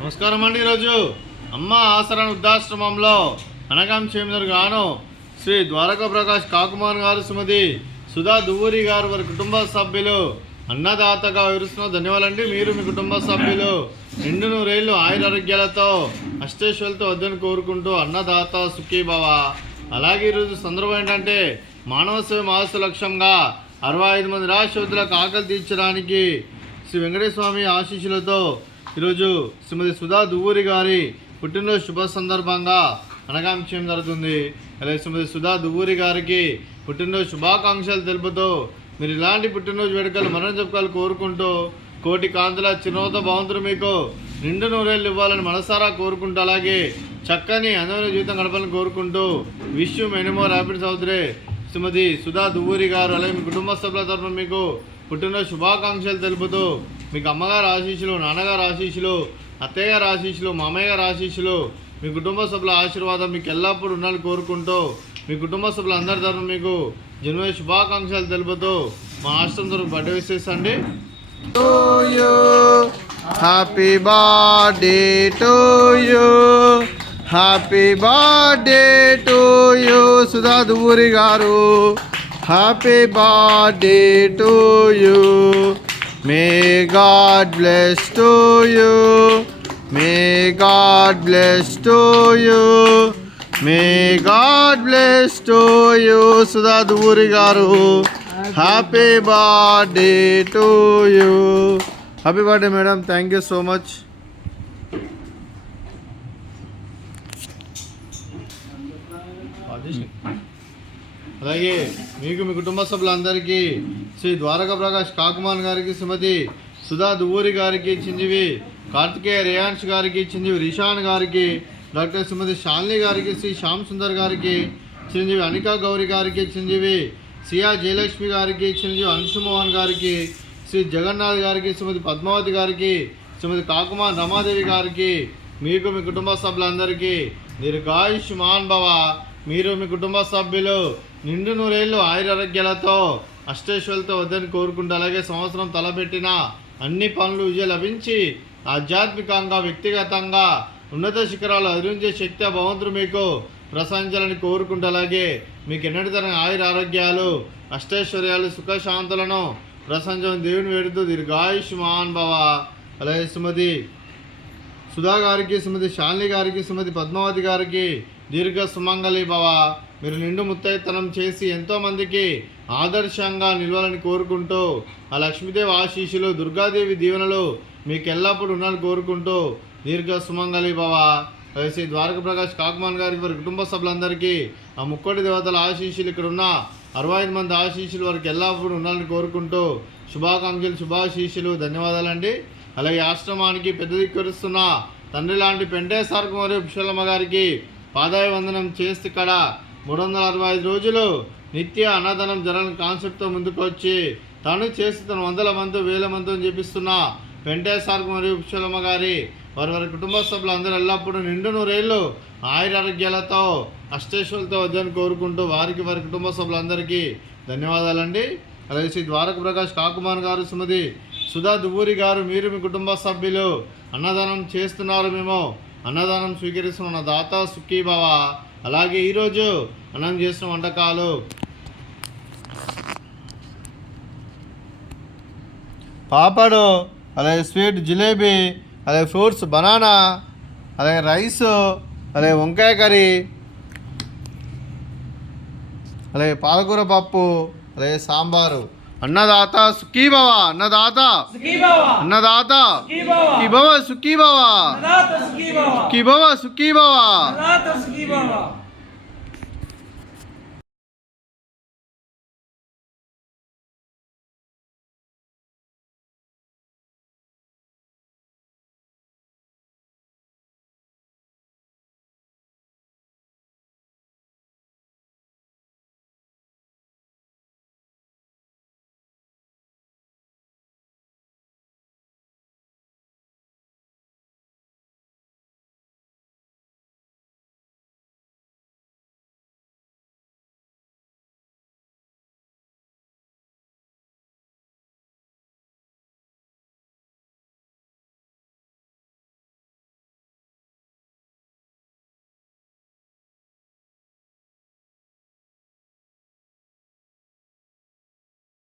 నమస్కారం అండి. ఈరోజు అమ్మ ఆసరణ వృద్ధాశ్రమంలో అనగాం చేమిదర్ గాను శ్రీ ద్వారకా ప్రకాష్ కాకుమాన్ గారు, శ్రీమతి సుధా దువ్వూరి గారు వారి కుటుంబ సభ్యులు అన్నదాతగా వివరిస్తున్న ధన్యవాదాలండి. మీరు మీ కుటుంబ సభ్యులు నిండు నూరేళ్లు ఆయురారోగ్యాలతో అష్టేశ్వరులతో వద్దని కోరుకుంటూ అన్నదాత సుఖీభవ. అలాగే ఈరోజు సందర్భం ఏంటంటే మానవ సేవ మాస లక్ష్యంగా 65 మంది రాష్ట్రులకు ఆకలి తీర్చడానికి శ్రీ వెంకటేశ్వర స్వామి ఆశీస్సులతో ఈరోజు శ్రీమతి సుధా దువ్వూరి గారి పుట్టినరోజు శుభ సందర్భంగా అనగాంక్షం జరుగుతుంది. అలాగే శ్రీమతి సుధా దువ్వూరి గారికి పుట్టినరోజు శుభాకాంక్షలు తెలుపుతూ మీరు ఇలాంటి పుట్టినరోజు వేడుకలు మరణం చెప్పుకోవాలి కోరుకుంటూ కోటి కాంతుల చిరునవ్వుతో భగవంతుడు మీకు నిండు నూరేళ్ళు ఇవ్వాలని మనసారా కోరుకుంటూ అలాగే చక్కని అందమైన జీవితం గడపాలని కోరుకుంటూ wish you many more happy birthday Srimathi Sudha Duvvuri garu. అలాగే మీ కుటుంబ సభ్యుల తరఫున మీకు పుట్టినరోజు శుభాకాంక్షలు తెలుపుతూ మీకు అమ్మగారు ఆశీస్సులు, నాన్నగారు ఆశీస్సులు, అత్తయ్య గారు ఆశీస్సులు, మామయ్య గారు ఆశీస్సులు, మీ కుటుంబ సభ్యుల ఆశీర్వాదం మీకు ఎల్లప్పుడూ ఉండాలని కోరుకుంటూ మీ కుటుంబ సభ్యులందరి తరఫున మీకు జన్మదిన శుభాకాంక్షలు తెలుపుతూ మా ఆశ్రమం తరఫున బర్త్డే విశేషండి. Happy birthday to you, happy birthday to you Sudha Duvvuri garu, happy birthday to you. May God bless to you, may God bless to you, may God bless to you Sudha Duvvuri garu, happy birthday to you. Happy birthday madam, thank you so much. అలాగే మీకు మీ కుటుంబ సభ్యులందరికీ శ్రీ ద్వారకా ప్రకాష్ కాకుమాన్ గారికి, శ్రీమతి సుధా దువ్వూరి గారికి, చిరంజీవి కార్తికేయ రేయాన్ష్ గారికి, చిరంజీవి రిషాన్ గారికి, doctor శ్రీమతి శాలిని గారికి, శ్రీ శ్యామ్ సుందర్ గారికి, చిరంజీవి అనికా గౌరి గారికి, చిరంజీవి సియా జయలక్ష్మి గారికి, చిరంజీవి అంశుమోహన్ గారికి, శ్రీ జగన్నాథ్ గారికి, శ్రీమతి పద్మావతి గారికి, శ్రీమతి కాకుమాన్ రమాదేవి గారికి, మీకు మీ కుటుంబ సభ్యులందరికీ దీర్ఘాయుష్మాన్ భవ. మీరు మీ కుటుంబ సభ్యులు నిండు నూరేళ్లు ఆయురారోగ్యాలతో అష్టేశ్వరులతో వద్దని కోరుకుంటూ అలాగే సంవత్సరం తలపెట్టిన అన్ని పనులు విజయం లభించి ఆధ్యాత్మికంగా వ్యక్తిగతంగా ఉన్నత శిఖరాలు అధిరించే శక్తి భగవంతుడు మీకు ప్రసాదించాలని కోరుకుంటూ అలాగే మీకు ఎన్నటి తరం ఆయురారోగ్యాలు అష్టైశ్వర్యాలు సుఖశాంతులను ప్రసాదించాలని దేవుని వేడుతూ దీర్ఘాయుష్మాన్ భవ. అలాగే శ్రీమతి సుధా గారికి, శ్రీమతి శాలిని గారికి, శ్రీమతి పద్మావతి గారికి దీర్ఘ సుమంగళి భవ. మీరు నిండు ముత్తైతనం చేసి ఎంతోమందికి ఆదర్శంగా నిలవాలని కోరుకుంటూ ఆ లక్ష్మీదేవి ఆశీస్సులు, దుర్గాదేవి దీవెనలు మీకు ఎల్లప్పుడూ ఉండాలని కోరుకుంటూ దీర్ఘ సుమంగళి భవ. శ్రీ ద్వారకా ప్రకాష్ కాకుమాన్ గారికి వారి కుటుంబ సభ్యులందరికీ ఆ ముక్కోటి దేవతల ఆశీస్సులు, ఇక్కడ ఉన్న 65 మంది ఆశీస్సులు వారికి ఎల్లప్పుడూ ఉండాలని కోరుకుంటూ శుభాకాంక్షలు, శుభాశీస్సులు, ధన్యవాదాలండి. అలాగే ఆశ్రమానికి పెద్ద దిక్కురుస్తున్న తండ్రి లాంటి పెంటేశ్వర మరియు పుష్పలమ్మ గారికి పాదాయ వందనం చేస్తూ ఇక్కడ 365 రోజులు నిత్య అన్నదానం జరగని కాన్సెప్ట్తో ముందుకు వచ్చి తను చేస్తూ తను 100 మంది 1000 మందితో చెప్పిస్తున్న పెంటేశ్వర మరియు పుష్పలమ్మ గారి వారి కుటుంబ సభ్యులు అందరూ ఎల్లప్పుడూ నిండు నూరేళ్లు ఆయురారోగ్యాలతో అష్టేశ్వరులతో వద్దని కోరుకుంటూ వారికి వారి కుటుంబ సభ్యులందరికీ ధన్యవాదాలండి. అలాగే శ్రీ ద్వారకా ప్రకాష్ కాకుమాన్ గారు, శ్రీమతి సుధా దువ్వూరి గారు, మీరు మీ కుటుంబ సభ్యులు అన్నదానం చేస్తున్నారు, మేము అన్నదానం స్వీకరిస్తున్న దాత సుఖీభవ. అలాగే ఈరోజు అన్నం చేసిన వంటకాలు పాపడు, అలాగే స్వీట్ జిలేబీ, అలాగే ఫ్రూట్స్ బనానా, అలాగే రైస్, అలాగే వంకాయ కర్రీ, అలాగే పాలకూర పప్పు, అలాగే సాంబారు. అన్నదాత సుఖీభవ, అన్నదాత అన్నదాత సుఖీభవ, సుఖీభవ సుఖీభవ సుఖీభవ.